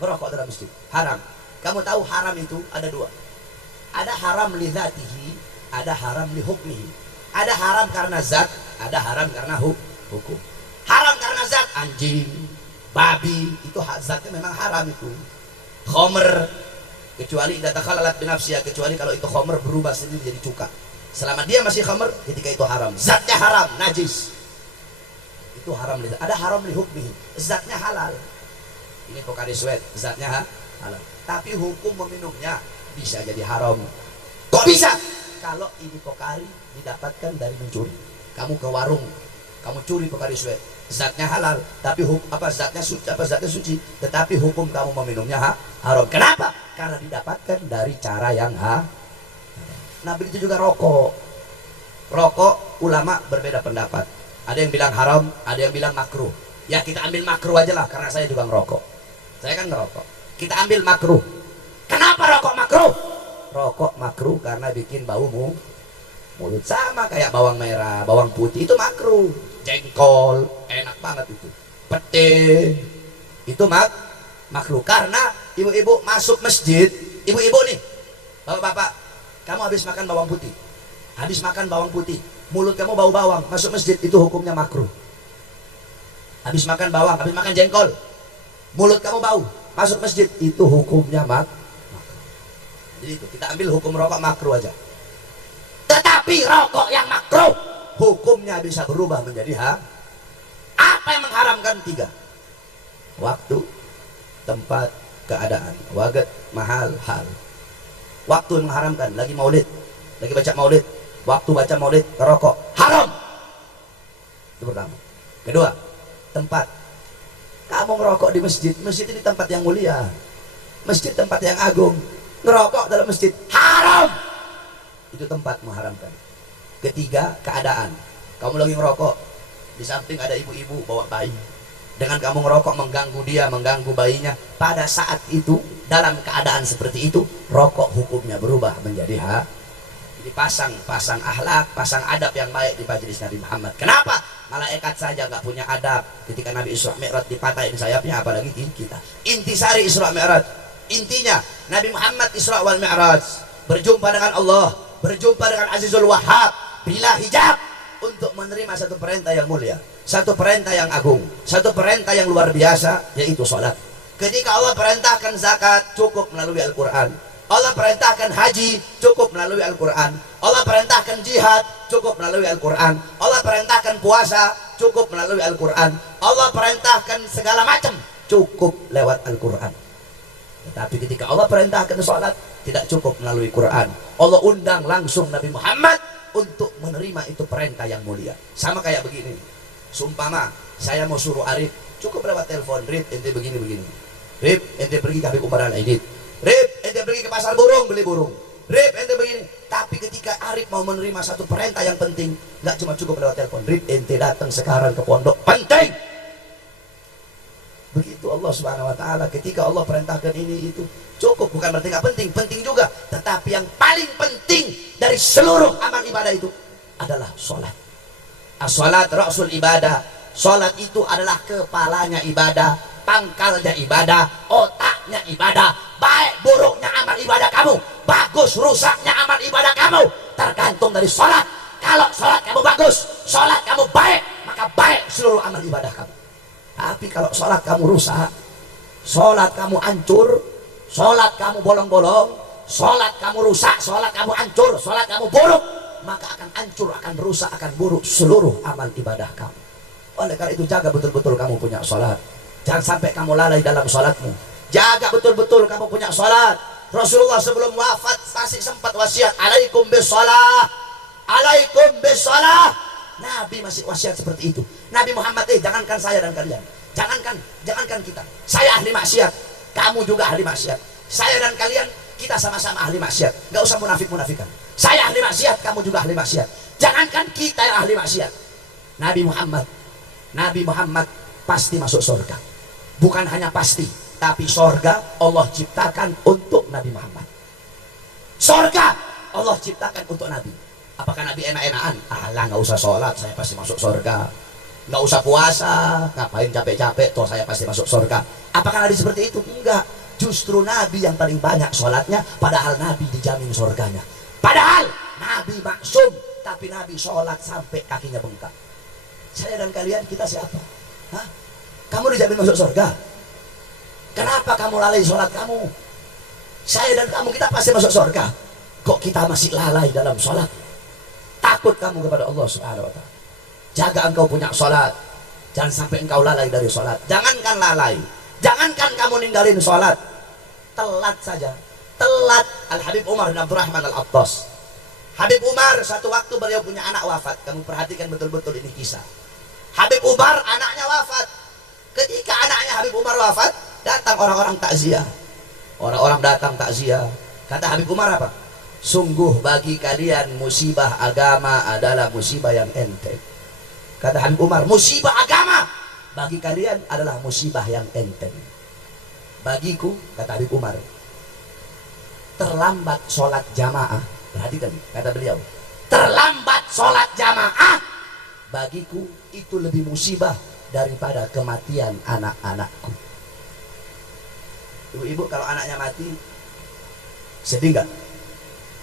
merokok dalam masjid, haram. Kamu tahu haram itu ada dua. Ada haram li dzatihi, ada haram li hukmihi. Ada haram karena zat, ada haram karena hukum. Haram karena zat, anjing, babi, itu zatnya memang haram itu. Khomer, kecuali idza takhallalat bi nafsiha, kecuali kalau itu khomer berubah sendiri jadi cuka. Selama dia masih khomer, ketika itu haram. Zatnya haram, najis. Itu haram li. Ada haram li hukmihi, zatnya halal. Ini Pocari Sweat, zatnya halal. Tapi hukum meminumnya bisa jadi haram. Kok bisa? Kalau ini Pocari didapatkan dari mencuri. Kamu ke warung, kamu curi Pocari Sweat, zatnya halal, tapi zatnya suci, tetapi hukum kamu meminumnya haram. Kenapa? Karena didapatkan dari cara yang Nah begitu juga rokok. Rokok ulama berbeda pendapat. Ada yang bilang haram, ada yang bilang makruh. Ya kita ambil makruh aja lah, karena saya juga ngerokok. Saya kan ngerokok. Kita ambil makruh. Kenapa rokok makruh? Rokok makruh karena bikin bau mulut. Sama kayak bawang merah, bawang putih itu makruh. Jengkol enak banget itu. Pete itu makruh. Karena ibu-ibu masuk masjid, ibu-ibu nih, bapak-bapak, kamu habis makan bawang putih, habis makan bawang putih, mulut kamu bau bawang, masuk masjid, itu hukumnya makruh. Habis makan bawang, habis makan jengkol, mulut kamu bau, masuk masjid, itu hukumnya makruh. Jadi itu kita ambil hukum rokok makruh aja. Tetapi rokok yang makruh hukumnya bisa berubah menjadi apa yang mengharamkan? 3: waktu, tempat, keadaan. Wagat, mahal, hal. Waktu yang mengharamkan, lagi maulid, lagi baca maulid, waktu baca maulid ngerokok haram. Itu pertama. Kedua, tempat. Kamu ngerokok di masjid, masjid ini tempat yang mulia, masjid tempat yang agung, ngerokok dalam masjid haram. Itu tempat mengharamkan. Ketiga, keadaan. Kamu lagi ngerokok, di samping ada ibu-ibu bawa bayi, dengan kamu ngerokok mengganggu dia, mengganggu bayinya. Pada saat itu, dalam keadaan seperti itu, rokok hukumnya berubah menjadi Jadi pasang akhlak, pasang adab yang baik di majelis Nabi Muhammad. Kenapa? Malaikat saja nggak punya adab. Ketika Nabi Isra Mi'raj dipatahin sayapnya, apalagi kita. Intisari Isra Mi'raj, intinya Nabi Muhammad Isra wal Mi'raj, berjumpa dengan Allah, berjumpa dengan Azizul Wahhab bila hijab, untuk menerima satu perintah yang mulia, satu perintah yang agung, satu perintah yang luar biasa, yaitu sholat. Ketika Allah perintahkan zakat, cukup melalui Al-Quran. Allah perintahkan haji, cukup melalui Al-Quran. Allah perintahkan jihad, cukup melalui Al-Quran. Allah perintahkan puasa, cukup melalui Al-Quran. Allah perintahkan segala macam, cukup lewat Al-Quran. Tetapi ketika Allah perintahkan sholat, tidak cukup melalui Quran. Allah undang langsung Nabi Muhammad untuk menerima itu perintah yang mulia. Sama kayak begini, sumpama saya mau suruh Arif, cukup lewat telepon, Rip ente begini-begini, Rip ente pergi ke Habib Umar Al-Aidid, Rip ente pergi ke pasar burung beli burung, Rip ente begini. Tapi ketika Arif mau menerima satu perintah yang penting, nggak cuma cukup lewat telepon, Rip ente datang sekarang ke pondok, penting. Begitu Allah Subhanahu wa ta'ala, ketika Allah perintahkan ini itu cukup, bukan berarti nggak penting, penting juga. Tetapi yang paling penting dari seluruh amal ibadah itu adalah sholat. As-sholat ra'sul ibadah. Sholat itu adalah kepalanya ibadah, pangkalnya ibadah, otaknya ibadah. Baik buruknya amal ibadah kamu, bagus rusaknya amal ibadah kamu, tergantung dari sholat. Kalau sholat kamu bagus, sholat kamu baik, maka baik seluruh amal ibadah kamu. Tapi kalau sholat kamu rusak, sholat kamu hancur, sholat kamu bolong-bolong, sholat kamu rusak, sholat kamu hancur, sholat kamu buruk, maka akan hancur, akan rusak, akan buruk seluruh amal ibadah kamu. Oleh karena itu jaga betul-betul kamu punya sholat. Jangan sampai kamu lalai dalam sholatmu. Jaga betul-betul kamu punya sholat. Rasulullah sebelum wafat masih sempat wasiat, alaikum bisalah, alaikum bisalah. Nabi masih wasiat seperti itu. Nabi Muhammad, jangankan saya dan kalian, jangankan kita, saya ahli maksiat, kamu juga ahli maksiat, saya dan kalian, kita sama-sama ahli maksiat. Gak usah munafik-munafikan. Saya ahli maksiat, kamu juga ahli maksiat. Jangankan kita yang ahli maksiat, Nabi Muhammad pasti masuk surga. Bukan hanya pasti, tapi surga Allah ciptakan untuk Nabi Muhammad. Surga Allah ciptakan untuk Nabi. Apakah Nabi enak-enakan? Alah, nggak usah sholat, saya pasti masuk surga. Nggak usah puasa, ngapain capek-capek, toh saya pasti masuk surga. Apakah Nabi seperti itu? Enggak. Justru Nabi yang paling banyak sholatnya, padahal Nabi dijamin surganya. Padahal Nabi maksum, tapi Nabi sholat sampai kakinya bengkak. Saya dan kalian, kita siapa? Hah? Kamu dijamin masuk surga? Kenapa kamu lalai sholat kamu? Saya dan kamu, kita pasti masuk surga. Kok kita masih lalai dalam sholat? Takut kamu kepada Allah Subhanahu wa ta'ala. Jaga engkau punya sholat, jangan sampai engkau lalai dari sholat. Jangankan lalai, Jangankan kamu ninggalin sholat, telat saja, telat. Al-Habib Umar bin Abdurrahman Al-Attas, Habib Umar satu waktu beliau punya anak wafat. Kamu perhatikan betul-betul ini kisah. Habib Umar anaknya wafat. Ketika anaknya Habib Umar wafat, datang orang-orang takziah. Orang-orang datang takziah. Kata Habib Umar apa? Sungguh bagi kalian musibah agama adalah musibah yang enteng. Kata Habib Umar, musibah agama bagi kalian adalah musibah yang enteng. Bagiku, kata Habib Umar, terlambat sholat jamaah. Perhatikan, kata beliau, terlambat sholat jamaah bagiku itu lebih musibah daripada kematian anak-anakku. Ibu-ibu kalau anaknya mati sedih nggak?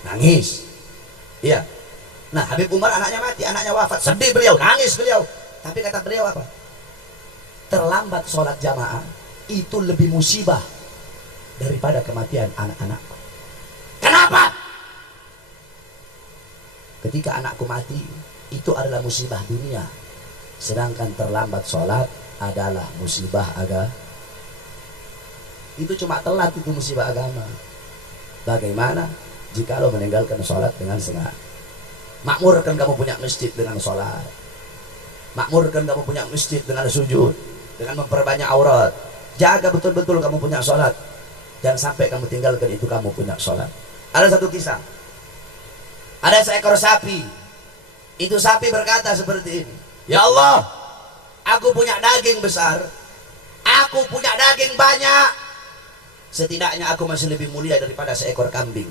Nangis. Iya. Nah, Habib Umar anaknya mati, anaknya wafat, sedih beliau, nangis beliau. Tapi kata beliau apa? Terlambat sholat jamaah itu lebih musibah daripada kematian anak-anakku. Kenapa? Ketika anakku mati, itu adalah musibah dunia. Sedangkan terlambat sholat adalah musibah agama. Itu cuma telat, itu musibah agama. Bagaimana jika lo meninggalkan sholat dengan sengaja? Makmurkan kamu punya masjid dengan sholat. Makmurkan kamu punya masjid dengan sujud, dengan memperbanyak aurat. Jaga betul-betul kamu punya sholat. Jangan sampai kamu tinggalkan itu kamu punya sholat. Ada satu kisah. Ada seekor sapi. Itu sapi berkata seperti ini, ya Allah, aku punya daging besar, aku punya daging banyak, setidaknya aku masih lebih mulia daripada seekor kambing.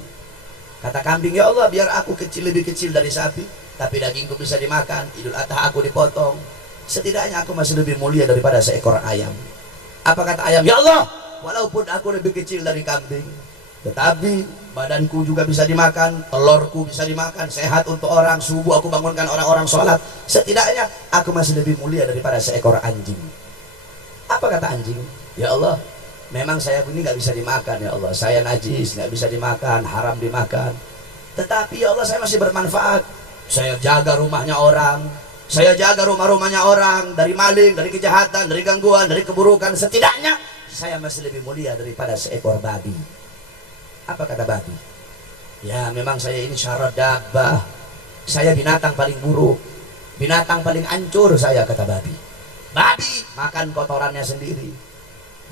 Kata kambing, ya Allah, biar aku lebih kecil dari sapi, tapi dagingku bisa dimakan. Idul Adha aku dipotong, setidaknya aku masih lebih mulia daripada seekor ayam. Apa kata ayam? Ya Allah, walaupun aku lebih kecil dari kambing, tetapi badanku juga bisa dimakan, telurku bisa dimakan, sehat untuk orang. Subuh aku bangunkan orang-orang sholat, setidaknya aku masih lebih mulia daripada seekor anjing. Apa kata anjing? Ya Allah, memang saya ini nggak bisa dimakan, ya Allah, saya najis, nggak bisa dimakan, haram dimakan. Tetapi ya Allah, saya masih bermanfaat. Saya jaga rumahnya orang, saya jaga rumah-rumahnya orang dari maling, dari kejahatan, dari gangguan, dari keburukan. Setidaknya saya masih lebih mulia daripada seekor babi. Apa kata babi? Ya memang saya ini syarat dabbah, saya binatang paling buruk, binatang paling hancur saya, kata babi. Babi makan kotorannya sendiri.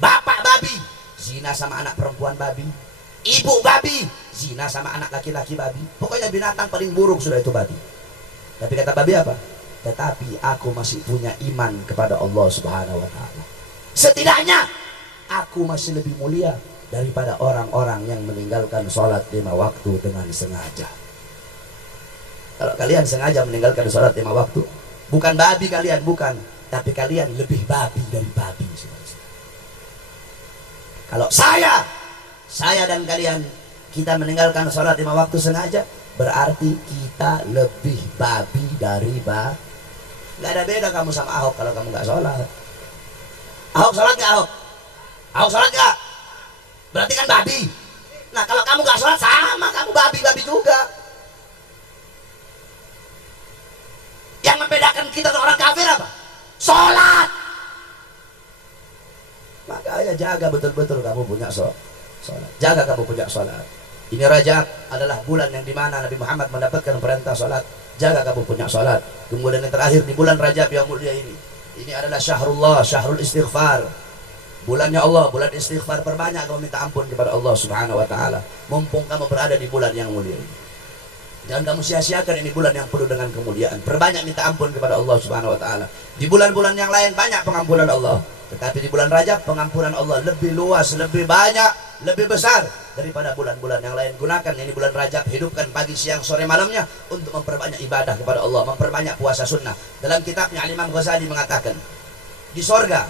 Bapak babi zina sama anak perempuan babi. Ibu babi zina sama anak laki-laki babi. Pokoknya binatang paling buruk sudah itu babi. Tapi kata babi apa? Tetapi aku masih punya iman kepada Allah Subhanahu wa ta'ala. Setidaknya aku masih lebih mulia daripada orang-orang yang meninggalkan sholat 5 waktu dengan sengaja. Kalau kalian sengaja meninggalkan sholat 5 waktu, bukan babi kalian, bukan, tapi kalian lebih babi dari babi. Kalau saya dan kalian, kita meninggalkan sholat 5 waktu sengaja, berarti kita lebih babi dari babi. Gak ada beda kamu sama Ahok kalau kamu gak sholat. Ahok sholat gak Ahok? Ahok sholat gak? Berarti kan babi. Nah kalau kamu gak sholat, sama kamu babi-babi juga. Yang membedakan kita dengan orang kafir apa? Sholat. Makanya jaga betul-betul kamu punya sholat. Jaga kamu punya sholat. Ini Rajab adalah bulan yang dimana Nabi Muhammad mendapatkan perintah sholat. Jaga kamu punya sholat. Kemudian yang terakhir di bulan Rajab yang mulia ini, ini adalah syahrullah, syahrul istighfar. Bulannya Allah, bulan istighfar. Perbanyak kamu minta ampun kepada Allah Subhanahu wa ta'ala, mumpung kamu berada di bulan yang mulia ini. Jangan kamu sia-siakan ini bulan yang penuh dengan kemuliaan. Perbanyak minta ampun kepada Allah Subhanahu wa ta'ala. Di bulan-bulan yang lain banyak pengampunan Allah, tetapi di bulan Rajab pengampunan Allah lebih luas, lebih banyak, lebih besar daripada bulan-bulan yang lain. Gunakan ini bulan Rajab, hidupkan pagi, siang, sore, malamnya untuk memperbanyak ibadah kepada Allah, memperbanyak puasa sunnah. Dalam kitabnya Imam Ghazali mengatakan, di sorga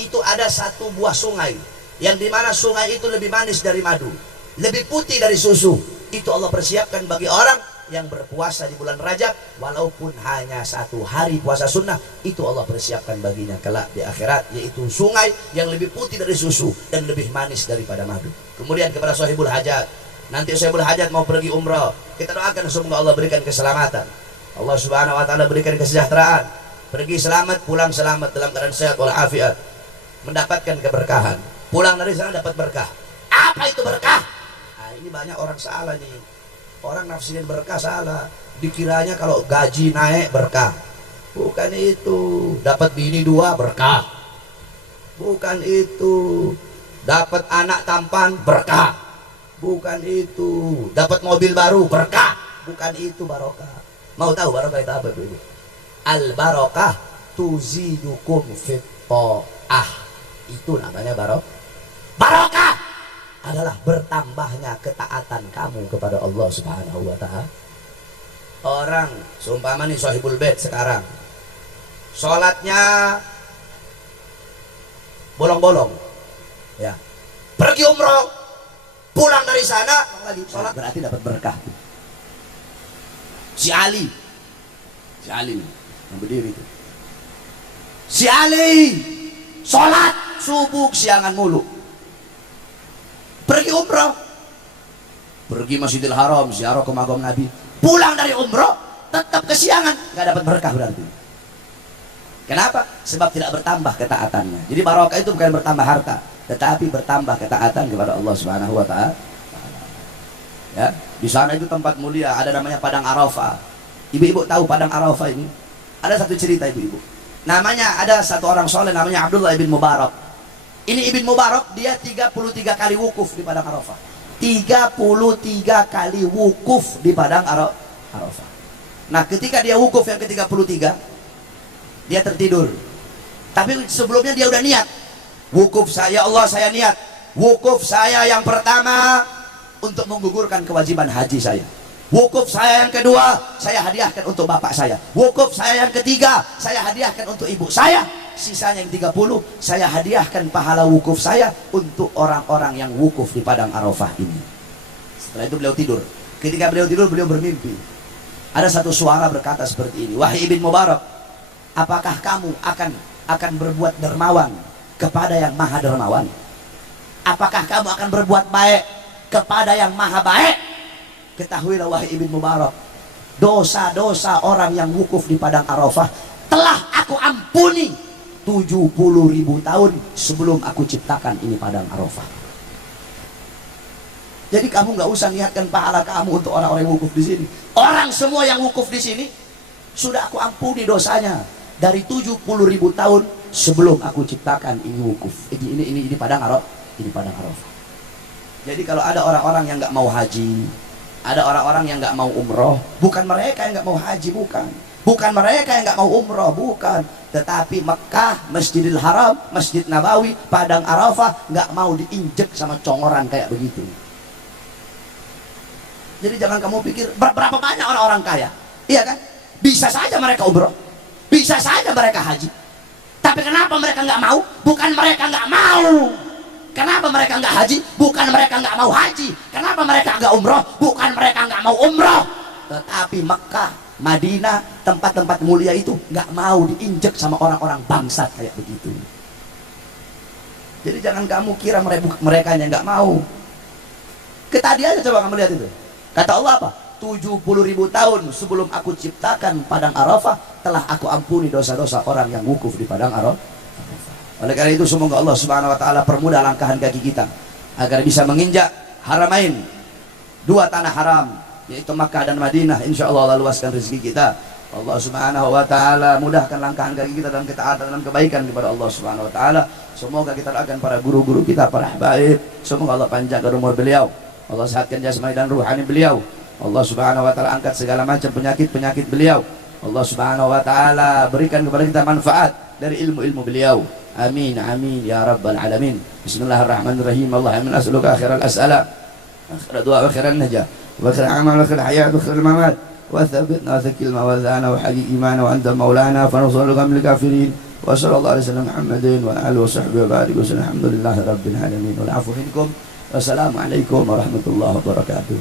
itu ada satu buah sungai, yang dimana sungai itu lebih manis dari madu, lebih putih dari susu. Itu Allah persiapkan bagi orang yang berpuasa di bulan Rajab, walaupun hanya 1 hari puasa sunnah, itu Allah persiapkan baginya kelak di akhirat, yaitu sungai yang lebih putih dari susu dan lebih manis daripada madu. Kemudian kepada sahibul hajat, nanti sahibul hajat mau pergi umrah, kita doakan semoga Allah berikan keselamatan, Allah Subhanahu wa ta'ala berikan kesejahteraan, pergi selamat, pulang selamat dalam keadaan sehat walafiat. mendapatkan keberkahan. Pulang dari sana dapat berkah. Apa itu berkah? Nah, ini banyak orang salah nih. Orang nafsirin berkah salah. Dikiranya kalau gaji naik berkah. Bukan itu. Dapat bini 2 berkah. Bukan itu. Dapat anak tampan berkah. Bukan itu. Dapat mobil baru berkah. Bukan itu barokah. Mau tahu barokah itu apa, Ibu? Al barokah tuzidukum fit ta'ah. Itu namanya barokah adalah bertambahnya ketaatan kamu kepada Allah Subhanahu wa ta'ala. Orang seumpama nih sahibul bait sekarang sholatnya bolong-bolong ya, pergi umroh, pulang dari sana lagi sholat, berarti dapat berkah. Si Ali yang berdiri itu, si Ali sholat subuh siangan mulu, pergi umroh, pergi Masjidil Haram, ziarah ke makam Nabi, pulang dari umroh tetap kesiangan, nggak dapat berkah berarti. Kenapa? Sebab tidak bertambah ketaatannya. Jadi barokah itu bukan bertambah harta, tetapi bertambah ketaatan kepada Allah Subhanahu wa ta'ala. Ya, di sana itu tempat mulia, ada namanya Padang Arafah. Ibu-ibu tahu Padang Arafah ini? Ada satu cerita, ibu-ibu. Namanya, ada satu orang soleh namanya Abdullah ibn Mubarak. Ini Ibn Mubarak, dia 33 kali wukuf di Padang Arafah. 33 kali wukuf di Padang Arafah. Nah, ketika dia wukuf yang ke-33, dia tertidur. Tapi sebelumnya dia udah niat. Wukuf saya, Allah saya niat. Wukuf saya yang pertama untuk menggugurkan kewajiban haji saya. Wukuf saya yang kedua, saya hadiahkan untuk bapak saya. Wukuf saya yang ketiga, saya hadiahkan untuk ibu saya. Sisanya yang 30, saya hadiahkan pahala wukuf saya untuk orang-orang yang wukuf di Padang Arafah ini. Setelah itu beliau tidur. Ketika beliau tidur, beliau bermimpi. Ada satu suara berkata seperti ini, wahai Ibn Mubarak, apakah kamu akan berbuat dermawan kepada yang maha dermawan? Apakah kamu akan berbuat baik kepada yang maha baik? Ketahuilah wahai Ibn Mubarak, dosa-dosa orang yang wukuf di Padang Arafah telah aku ampuni 70.000 tahun sebelum aku ciptakan ini Padang Arafah. Jadi kamu nggak usah niatkan pahala kamu untuk orang-orang yang wukuf di sini. Orang semua yang wukuf di sini sudah aku ampuni dosanya dari 70.000 tahun sebelum aku ciptakan ini wukuf. Ini Padang Arafah. Jadi kalau ada orang-orang yang nggak mau haji, ada orang-orang yang nggak mau umroh, bukan mereka yang nggak mau haji, bukan mereka yang nggak mau umroh, bukan, tetapi Mekah, Masjidil Haram, Masjid Nabawi, Padang Arafah nggak mau diinjek sama congoran kayak begitu. Jadi jangan kamu pikir berapa banyak orang-orang kaya, iya kan? Bisa saja mereka umroh, bisa saja mereka haji, tapi kenapa mereka nggak mau? Bukan mereka nggak mau. Kenapa mereka nggak haji? Bukan mereka nggak mau haji. Kenapa mereka nggak umroh? Bukan mereka nggak mau umroh. Tetapi Mekah, Madinah, tempat-tempat mulia itu nggak mau diinjek sama orang-orang bangsat kayak begitu. Jadi jangan kamu kira mereka yang nggak mau. Kita tadi aja coba kamu lihat itu. Kata Allah apa? 70.000 tahun sebelum aku ciptakan Padang Arafah telah aku ampuni dosa-dosa orang yang wukuf di Padang Arafah. Oleh karena itu semoga Allah Subhanahu wa ta'ala permudah langkahan kaki kita agar bisa menginjak haramain, 2 tanah haram yaitu Makkah dan Madinah. Insya Allah Allah luaskan rezeki kita. Allah Subhanahu wa ta'ala mudahkan langkahan kaki kita dalam ketaatan dan kebaikan kepada Allah Subhanahu wa ta'ala. Semoga kita doakan para guru-guru kita, para habaib, semoga Allah panjangkan umur beliau, Allah sehatkan jasmani dan ruhani beliau. Allah Subhanahu wa ta'ala angkat segala macam penyakit-penyakit beliau. Allah Subhanahu wa ta'ala berikan kepada kita manfaat dari ilmu-ilmu beliau. Amin amin ya rabbal alamin. Bismillahirrahmanirrahim. Allahumma as'aluka khairal as'ala, khairal du'a wa khairal najah, wa khairal amal wa khairal hayat wa khairal mamat, wa thabbitna wa thakkil mawazana wa haqi imana wa anta maulana fa nus'aluka min kafirin. Wa sallallahu alaihi wasallam Muhammadin wa alihi wa sahbihi wa barik wa sallam. Alhamdulillahi rabbil alamin. Wal afu minkum. Wassalamualaikum warahmatullahi wabarakatuh.